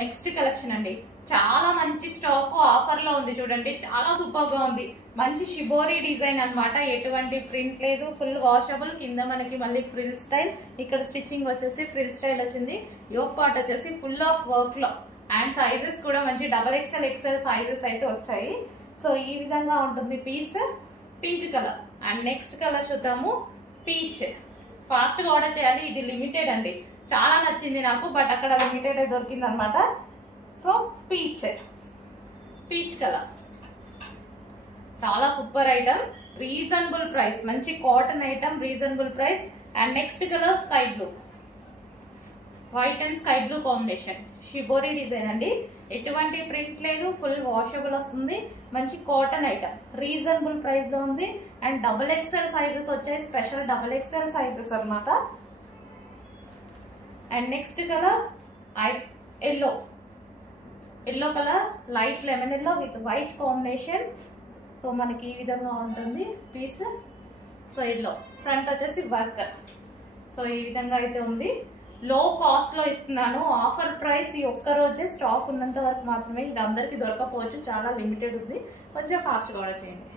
Next collection అండి, చాలా మంచి స్టాక్ ఆఫర్ లో ఉంది చూడండి, చాలా సూపర్ గా ఉంది. మంచి షిబోరి డిజైన్ అన్నమాట, ఎటువంటి ప్రింట్ లేదు, ఫుల్ వాషబుల్. కింద మనకి మళ్ళీ ఫ్రిల్ స్టైల్, ఇక్కడ స్టిచ్చింగ్ వచ్చేసి ఫ్రిల్ స్టైల్ వచ్చింది. యోక్ పార్ట్ వచ్చేసి ఫుల్ ఆఫ్ వర్క్ లో, అండ్ సైజెస్ కూడా మంచి XXL సైజెస్ అయితే వచ్చాయి. సో ఈ విధంగా ఉంటుంది piece. Pink colour. And next colour చూద్దాము, పీచ్. ఫాస్ట్ గా ఆర్డర్ చేయాలి, ఇది లిమిటెడ్ అండి. చాలా నచ్చింది నాకు, బట్ అక్కడ లిమిటెడ్ దొరికింది అనమాట. సో పీచ్ కలర్ చాలా సూపర్ ఐటమ్, రీజనబుల్ ప్రైస్, మంచి cotton item, reasonable price. And next colour sky blue, white and sky blue combination, shibori design అండి. ఎటువంటి ప్రింట్ లేదు, ఫుల్ వాషబుల్ వస్తుంది, మంచి కాటన్ ఐటమ్, రీజనబుల్ ప్రైస్ లో ఉంది. అండ్ XXL సైజెస్ వచ్చాయి, స్పెషల్ XXL సైజెస్ అన్నమాట. And next colour ice yellow colour, light lemon yellow with white combination. So మనకి ఈ విధంగా ఉంటుంది పీస్. సో ఎల్లో ఫ్రంట్ వచ్చేసి వర్క్. సో ఈ విధంగా అయితే ఉంది. లో కాస్ట్ లో ఇస్తున్నాను, ఆఫర్ ప్రైస్. ఈ ఒక్క రోజే స్టాక్ ఉన్నంత వరకు మాత్రమే, ఇది అందరికి దొరకపోవచ్చు, చాలా లిమిటెడ్ ఉంది. కొంచెం ఫాస్ట్గా ఆర్డర్ చేయండి.